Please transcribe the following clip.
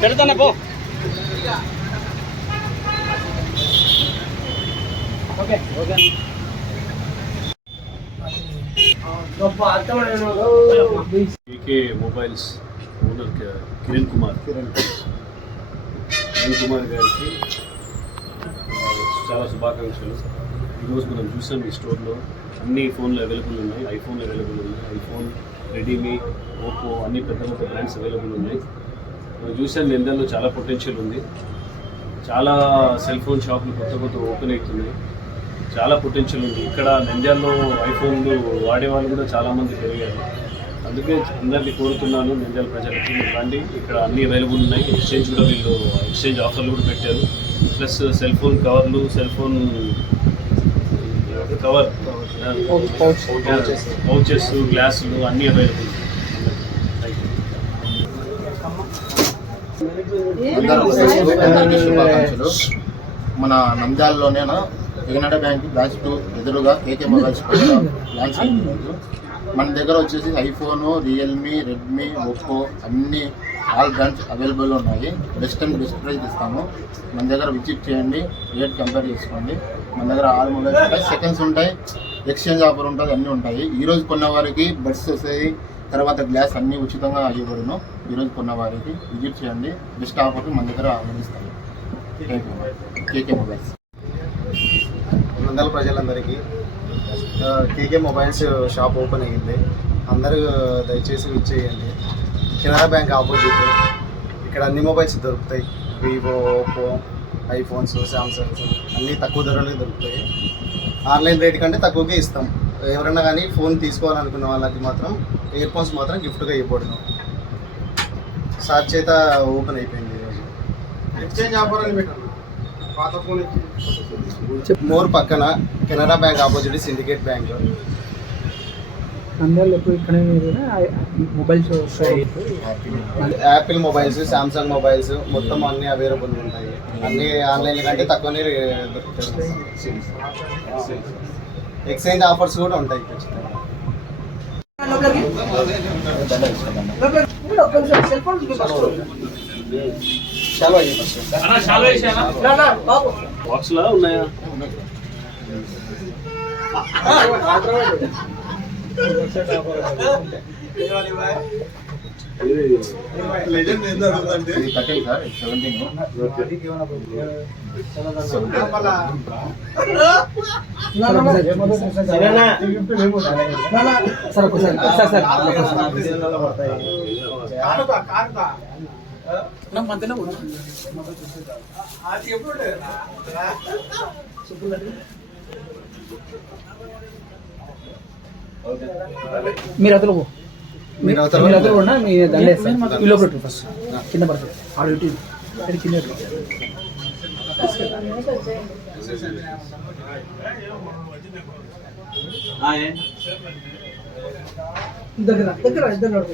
పెడతానా పో. Okay okay పీకే mobiles owner Kiran Kumar గారికి చాలా శుభాకాంక్షలు. ఈరోజు మనం చూసాం ఈ స్టోర్లో అన్ని ఫోన్లు అవైలబుల్ ఉన్నాయి. ఐఫోన్ అవైలబుల్ ఉన్నాయి, ఐఫోన్, రెడ్మీ, ఓప్పో అన్ని పెద్ద పెద్ద బ్రాండ్స్ అవైలబుల్ ఉన్నాయి. మనం చూసాం నంద్యాలలో చాలా పొటెన్షియల్ ఉంది. చాలా సెల్ ఫోన్ షాపులు కొత్త ఓపెన్ అవుతున్నాయి. చాలా పొటెన్షియల్ ఉంది. ఇక్కడ నంద్యాలలో ఐఫోన్లు వాడేవాళ్ళు కూడా చాలామంది పెరిగారు. అందుకే అందరినీ కోరుతున్నాను, నంద్యాల ప్రజలకి రండి, ఇక్కడ అన్నీ అవైలబుల్ ఉన్నాయి. ఎక్స్చేంజ్ కూడా వీళ్ళు ఎక్స్చేంజ్ ఆఫర్లు కూడా పెట్టారు. ప్లస్ సెల్ ఫోన్ కవర్లు, సెల్ ఫోన్ కవర్ పౌచెస్, గ్లాసులు అన్నీ అవైలబుల్. మన నంద్యాలలోనే కెనడా బ్యాంక్ బ్రాంచ్ 2 ఎదురుగా కేకే మొబైల్స్ లాంచ్ అయింది. మన దగ్గర వచ్చేసి ఐఫోను, రియల్మీ, రెడ్మీ, ఒప్పో అన్ని ఆల్ బ్రాండ్స్ అవైలబుల్ ఉన్నాయి. బెస్ట్ అండ్ బెస్ట్ ప్రైస్ ఇస్తాము. మన దగ్గర విజిట్ చేయండి, రేట్ కంపేర్ చేసుకోండి. మన దగ్గర ఆల్ మొబైల్స్ ఉంటాయి, సెకండ్స్ ఉంటాయి, ఎక్స్చేంజ్ ఆఫర్ ఉంటుంది, అన్నీ ఉంటాయి. ఈరోజు కొన్న వారికి బడ్స్ వస్తాయి, తర్వాత గ్లాస్ అన్నీ ఉచితంగా ఇవ్వబడును. ఈరోజు కొన్న వారికి విజిట్ చేయండి, బెస్ట్ ఆఫర్ మన దగ్గర అందిస్తాయి. కేకే మొబైల్స్. నంద్యాల ప్రజలందరికీ కేకే మొబైల్స్ షాప్ ఓపెన్ అయ్యింది. అందరూ దయచేసి విచ్చేయండి. Canara bank opposite. ఇక్కడ అన్ని మొబైల్స్ దొరుకుతాయి. వివో, ఓప్పో, ఐఫోన్స్, శాంసంగ్స్ అన్నీ తక్కువ ధరలో దొరుకుతాయి. ఆన్లైన్ రేట్ కంటే తక్కువకే ఇస్తాం. ఎవరైనా కానీ ఫోన్ తీసుకోవాలనుకున్న వాళ్ళకి మాత్రం ఇయర్ ఫోన్స్ మాత్రం గిఫ్ట్గా ఇవ్వబడును. సార్ చేత ఓపెన్ అయిపోయింది ఈరోజు. ఎక్స్చేంజ్ ఆఫర్ అని పెట్టాను. పాత ఫోన్ మోర్ పక్కన Canara bank opposite syndicate bank. Mobiles Apple mobiles, Samsung mobiles మొత్తం అన్నీ అవైలబుల్ ఉంటాయి. అన్నీ ఆన్లైన్ కంటే తక్కువనే దొరుకుతాయి. ఎక్స్చేంజ్ ఆఫర్స్ కూడా ఉంటాయి ఖచ్చితంగా. బాక్స్లా ఉన్నాయా? లెజెండ్ ఎంత అడుగుతుంటే 13 సార్ 17 మీరు అతను కూడా మీ దండే లోపల ఫస్ట్ కింద పడుతుంది ఆడు కింద దగ్గర దగ్గర